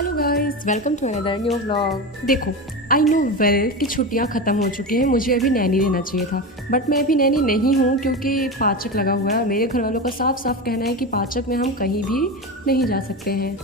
Hello guys, welcome to another new vlog. देखो, I no well कि छुट्टियां ख़त्म हो चुकी हैं, मुझे अभी नैनी रहना चाहिए था, बट मैं अभी नैनी नहीं हूँ क्योंकि पाचक लगा हुआ है और मेरे घर वालों का साफ साफ कहना है कि पाचक में हम कहीं भी नहीं जा सकते हैं।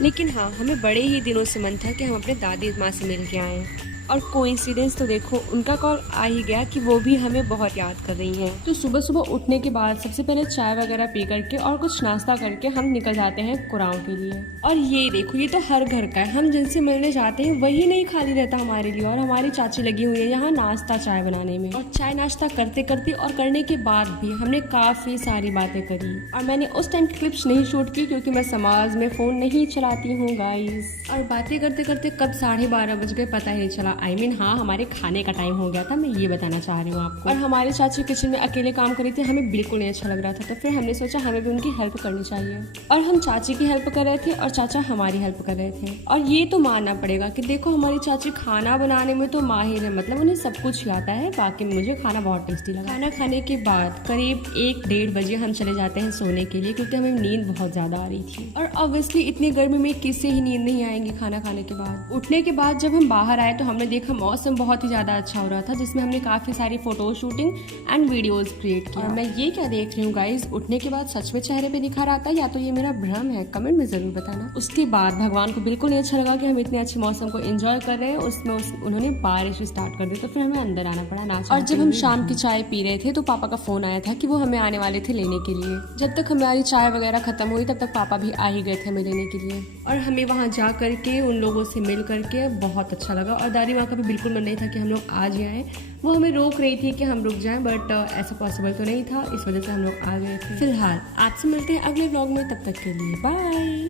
लेकिन हाँ, हमें बड़े ही दिनों से मन था कि हम अपने दादी माँ से मिल के आएँ, और कोइंसिडेंस तो देखो, उनका कॉल आ ही गया कि वो भी हमें बहुत याद कर रही हैं। तो सुबह सुबह उठने के बाद सबसे पहले चाय वगैरह पी करके और कुछ नाश्ता करके हम निकल जाते हैं कुराओं के लिए। और ये देखो, ये तो हर घर का है, हम जिनसे मिलने जाते हैं वही नहीं खाली रहता हमारे लिए, और हमारी चाची लगी हुई है यहाँ नाश्ता चाय बनाने में। और चाय नाश्ता करते करते और करने के बाद भी हमने काफी सारी बातें करी, और मैंने उस टाइम क्लिप्स नहीं शूट की क्योंकि मैं समाज में फोन नहीं चलाती हूँ गाइस। और बातें करते करते कब 12:30 बज गए पता ही नहीं चला। हाँ, हमारे खाने का टाइम हो गया था, मैं ये बताना चाह रही हूँ आपको। और हमारे चाची किचन में अकेले काम कर रही थी, हमें बिल्कुल नहीं अच्छा लग रहा था, तो फिर हमने सोचा हमें भी उनकी हेल्प करनी चाहिए। और हम चाची की हेल्प कर रहे थे और चाचा हमारी हेल्प कर रहे थे। और ये तो मानना पड़ेगा कि देखो, हमारी चाची खाना बनाने में तो माहिर है, मतलब उन्हें सब कुछ आता है। बाकी मुझे खाना बहुत टेस्टी लगा। खाना खाने के बाद करीब 1-1:30 बजे हम चले जाते हैं सोने के लिए, क्योंकि हमें नींद बहुत ज्यादा आ रही थी। और ऑब्वियसली इतनी गर्मी में किससे ही नींद नहीं आएंगी खाना खाने के बाद। उठने के बाद जब हम बाहर आए तो हमने देखा मौसम बहुत ही ज़्यादा अच्छा हो रहा था, जिसमें हमने काफ़ी सारी photo shooting and videos create किया। और मैं ये क्या देख रही हूँ गाइस, उठने के बाद सच में चेहरे पे निखार आता है या तो ये मेरा भ्रम है, कमेंट में ज़रूर बताना। उसके बाद भगवान को बिल्कुल नहीं अच्छा लगा कि हम इतने अच्छे मौसम को एंजॉय कर रहे हैं, उसमें उन्होंने बारिश स्टार्ट कर दी, तो फिर हमें अंदर आना पड़ा नाच। और जब हम शाम की चाय पी रहे थे तो पापा का फ़ोन आया था कि वो हमें आने वाले थे लेने के लिए। जब तक हमारी चाय वगैरह खत्म हुई तब तक पापा भी आ ही गए थे हमें लेने के लिए। और हमें वहाँ जा करके उन लोगों से मिल करके बहुत अच्छा लगा। और दादी माँ का भी बिल्कुल मन नहीं था कि हम लोग आज आए, वो हमें रोक रही थी कि हम रुक जाएं, बट ऐसा पॉसिबल तो नहीं था, इस वजह से हम लोग आ गए थे। फिलहाल आपसे मिलते हैं अगले व्लॉग में, तब तक के लिए बाय।